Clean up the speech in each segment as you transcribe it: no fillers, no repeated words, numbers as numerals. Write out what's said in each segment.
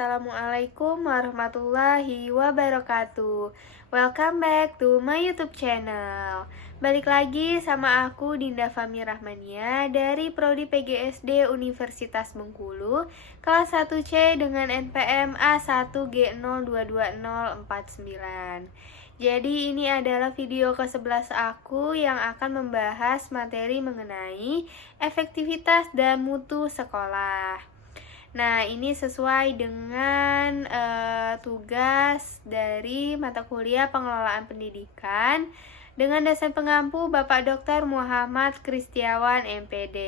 Assalamualaikum warahmatullahi wabarakatuh. Welcome back to my YouTube channel. Balik lagi sama aku Dinda Fahmi Rahmania dari Prodi PGSD Universitas Bengkulu, kelas 1C dengan NPM A1G022049. Jadi ini adalah video ke-11 aku yang akan membahas materi mengenai efektivitas dan mutu sekolah. Nah, ini sesuai dengan tugas dari mata kuliah pengelolaan pendidikan dengan dosen pengampu Bapak Dr. Muhammad Kristiawan MPD.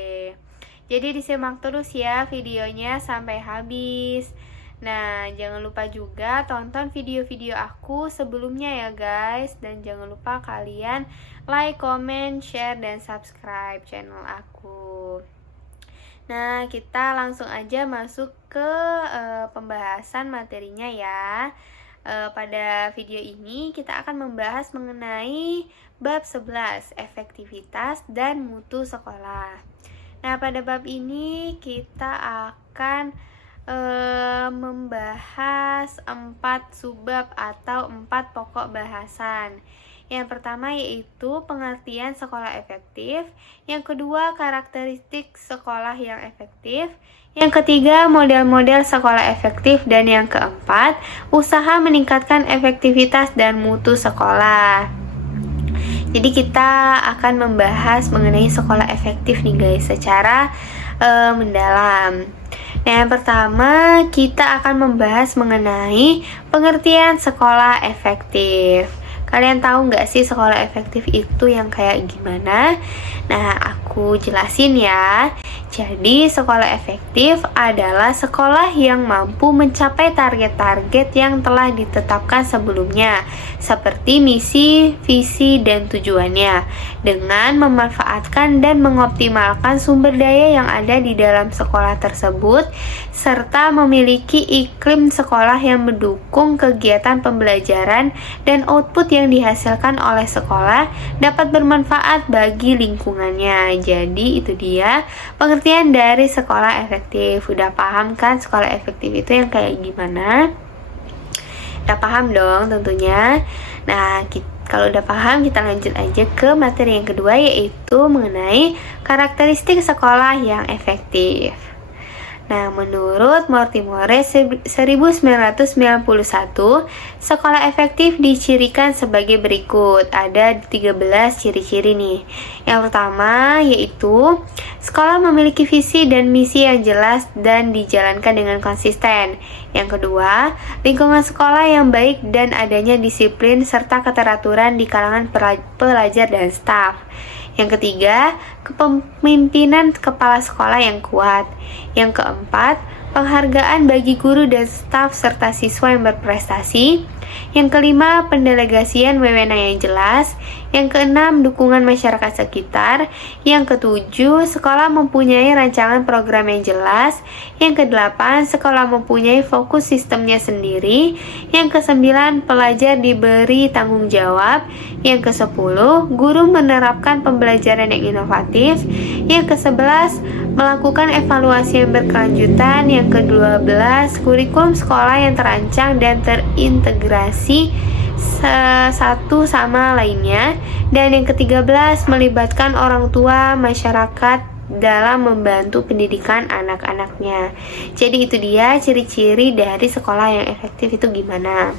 Jadi disimak terus ya videonya sampai habis. Nah, jangan lupa juga tonton video-video aku sebelumnya ya guys. Dan jangan lupa kalian like, comment, share, dan subscribe channel aku. Nah, kita langsung aja masuk ke pembahasan materinya ya. Pada video ini kita akan membahas mengenai bab 11, efektivitas dan mutu sekolah. Nah, pada bab ini kita akan membahas 4 subbab atau 4 pokok bahasan. Yang pertama yaitu pengertian sekolah efektif, yang kedua karakteristik sekolah yang efektif, yang ketiga model-model sekolah efektif, dan yang keempat usaha meningkatkan efektivitas dan mutu sekolah. Jadi kita akan membahas mengenai sekolah efektif nih guys secara mendalam. Nah, yang pertama kita akan membahas mengenai pengertian sekolah efektif. Kalian tahu nggak sih sekolah efektif itu yang kayak gimana? Nah, aku jelasin ya. Jadi, sekolah efektif adalah sekolah yang mampu mencapai target-target yang telah ditetapkan sebelumnya, seperti misi, visi, dan tujuannya, dengan memanfaatkan dan mengoptimalkan sumber daya yang ada di dalam sekolah tersebut, serta memiliki iklim sekolah yang mendukung kegiatan pembelajaran dan output yang dihasilkan oleh sekolah dapat bermanfaat bagi lingkungannya. Jadi, itu dia pengertian dari sekolah efektif. Udah paham kan sekolah efektif itu yang kayak gimana? Udah paham dong tentunya. Nah, kalau udah paham kita lanjut aja ke materi yang kedua, yaitu mengenai karakteristik sekolah yang efektif. Nah, menurut Mortimore 1991, sekolah efektif dicirikan sebagai berikut. Ada 13 ciri-ciri nih. Yang pertama yaitu sekolah memiliki visi dan misi yang jelas dan dijalankan dengan konsisten. Yang kedua, lingkungan sekolah yang baik dan adanya disiplin serta keteraturan di kalangan pelajar dan staf. Yang ketiga, kepemimpinan kepala sekolah yang kuat. Yang keempat, penghargaan bagi guru dan staf serta siswa yang berprestasi. Yang kelima, pendelegasian wewenang yang jelas. Yang keenam, dukungan masyarakat sekitar. Yang ketujuh, sekolah mempunyai rancangan program yang jelas. Yang kedelapan, sekolah mempunyai fokus sistemnya sendiri. Yang kesembilan, pelajar diberi tanggung jawab. Yang kesepuluh, guru menerapkan pembelajaran yang inovatif. Yang kesebelas, melakukan evaluasi yang berkelanjutan. Yang ke-12, kurikulum sekolah yang terancang dan terintegrasi satu sama lainnya. Dan yang ke-13, melibatkan orang tua masyarakat dalam membantu pendidikan anak-anaknya. Jadi itu dia ciri-ciri dari sekolah yang efektif itu gimana.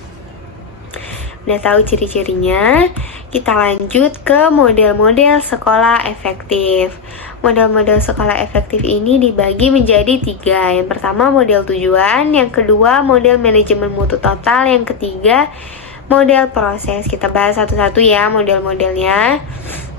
Udah tahu ciri-cirinya, kita lanjut ke model-model sekolah efektif. Model-model sekolah efektif ini dibagi menjadi 3. Yang pertama model tujuan, yang kedua model manajemen mutu total, yang ketiga model proses. Kita bahas satu-satu ya model-modelnya.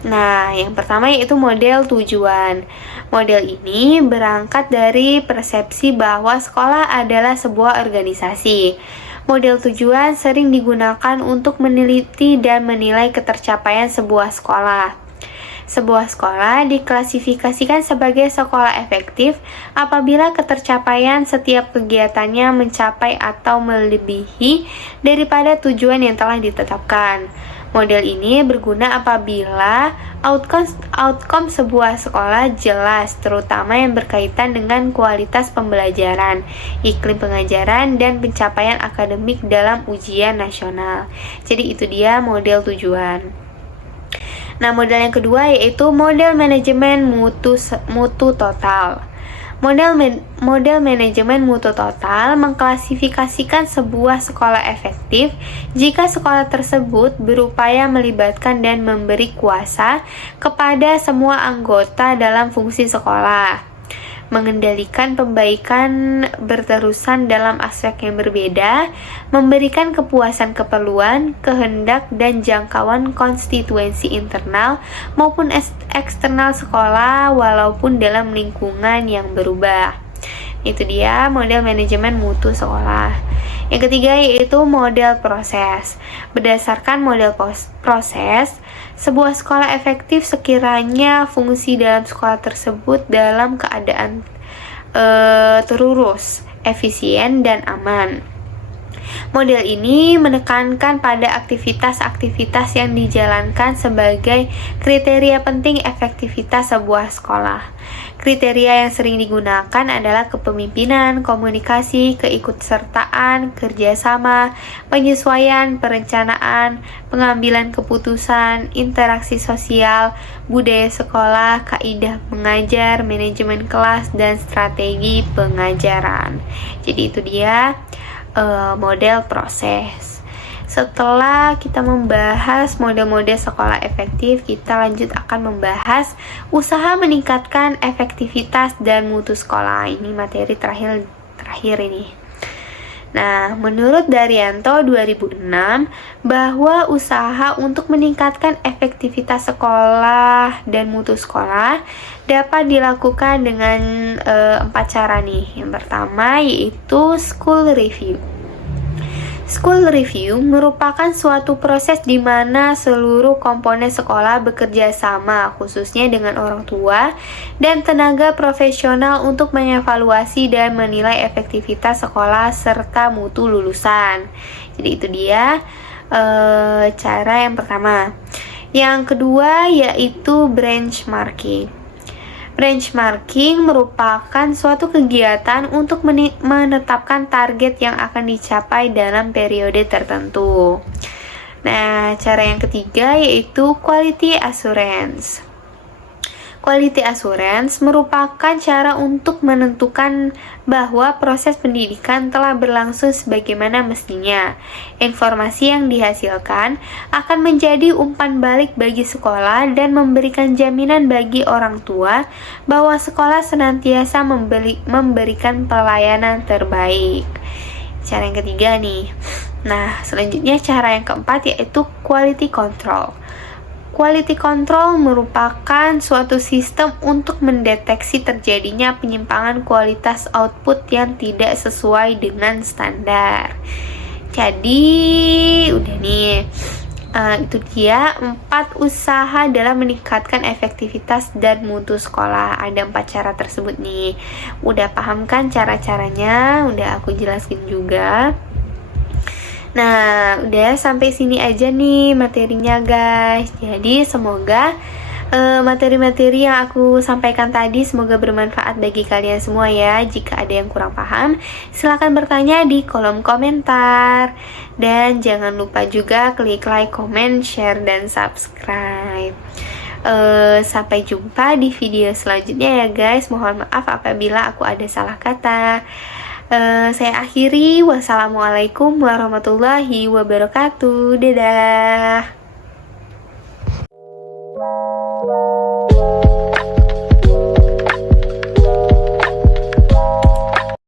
Nah, yang pertama yaitu model tujuan. Model ini berangkat dari persepsi bahwa sekolah adalah sebuah organisasi. Model tujuan sering digunakan untuk meneliti dan menilai ketercapaian sebuah sekolah. Sebuah sekolah diklasifikasikan sebagai sekolah efektif apabila ketercapaian setiap kegiatannya mencapai atau melebihi daripada tujuan yang telah ditetapkan. Model ini berguna apabila outcome sebuah sekolah jelas, terutama yang berkaitan dengan kualitas pembelajaran, iklim pengajaran, dan pencapaian akademik dalam ujian nasional. Jadi itu dia model tujuan. Nah, model yang kedua yaitu model manajemen mutu total. Model manajemen mutu total mengklasifikasikan sebuah sekolah efektif jika sekolah tersebut berupaya melibatkan dan memberi kuasa kepada semua anggota dalam fungsi sekolah, mengendalikan perbaikan berterusan dalam aspek yang berbeda, memberikan kepuasan keperluan, kehendak, dan jangkauan konstituensi internal maupun eksternal sekolah walaupun dalam lingkungan yang berubah. Itu dia model manajemen mutu sekolah. Yang ketiga yaitu model proses. Berdasarkan model proses, sebuah sekolah efektif sekiranya fungsi dalam sekolah tersebut dalam keadaan terurus, efisien, dan aman. Model ini menekankan pada aktivitas-aktivitas yang dijalankan sebagai kriteria penting efektivitas sebuah sekolah. Kriteria yang sering digunakan adalah kepemimpinan, komunikasi, keikutsertaan, kerjasama, penyesuaian, perencanaan, pengambilan keputusan, interaksi sosial, budaya sekolah, kaidah mengajar, manajemen kelas, dan strategi pengajaran. Jadi itu dia model proses. Setelah kita membahas model-model sekolah efektif, kita lanjut akan membahas usaha meningkatkan efektivitas dan mutu sekolah. Ini materi terakhir ini. Nah, menurut Daryanto 2006, bahwa usaha untuk meningkatkan efektivitas sekolah dan mutu sekolah dapat dilakukan dengan 4 cara nih. Yang pertama yaitu school review. School review merupakan suatu proses di mana seluruh komponen sekolah bekerja sama, khususnya dengan orang tua dan tenaga profesional untuk mengevaluasi dan menilai efektivitas sekolah serta mutu lulusan. Jadi itu dia cara yang pertama. Yang kedua yaitu benchmarking. Benchmarking merupakan suatu kegiatan untuk menetapkan target yang akan dicapai dalam periode tertentu. Nah, cara yang ketiga yaitu quality assurance. Quality assurance merupakan cara untuk menentukan bahwa proses pendidikan telah berlangsung sebagaimana mestinya. Informasi yang dihasilkan akan menjadi umpan balik bagi sekolah dan memberikan jaminan bagi orang tua bahwa sekolah senantiasa memberikan pelayanan terbaik. Cara yang ketiga nih. Nah, selanjutnya cara yang keempat yaitu quality control. Quality control merupakan suatu sistem untuk mendeteksi terjadinya penyimpangan kualitas output yang tidak sesuai dengan standar. Jadi, udah nih. Itu dia 4 usaha dalam meningkatkan efektivitas dan mutu sekolah. Ada 4 cara tersebut nih. Udah paham kan cara-caranya? Udah aku jelaskan juga. Nah, udah sampai sini aja nih materinya guys. Jadi semoga materi-materi yang aku sampaikan tadi semoga bermanfaat bagi kalian semua ya. Jika ada yang kurang paham, silakan bertanya di kolom komentar. Dan jangan lupa juga klik like, comment, share, dan subscribe. Sampai jumpa di video selanjutnya ya guys. Mohon maaf apabila aku ada salah kata. Saya akhiri. Wassalamualaikum warahmatullahi wabarakatuh. Dadah.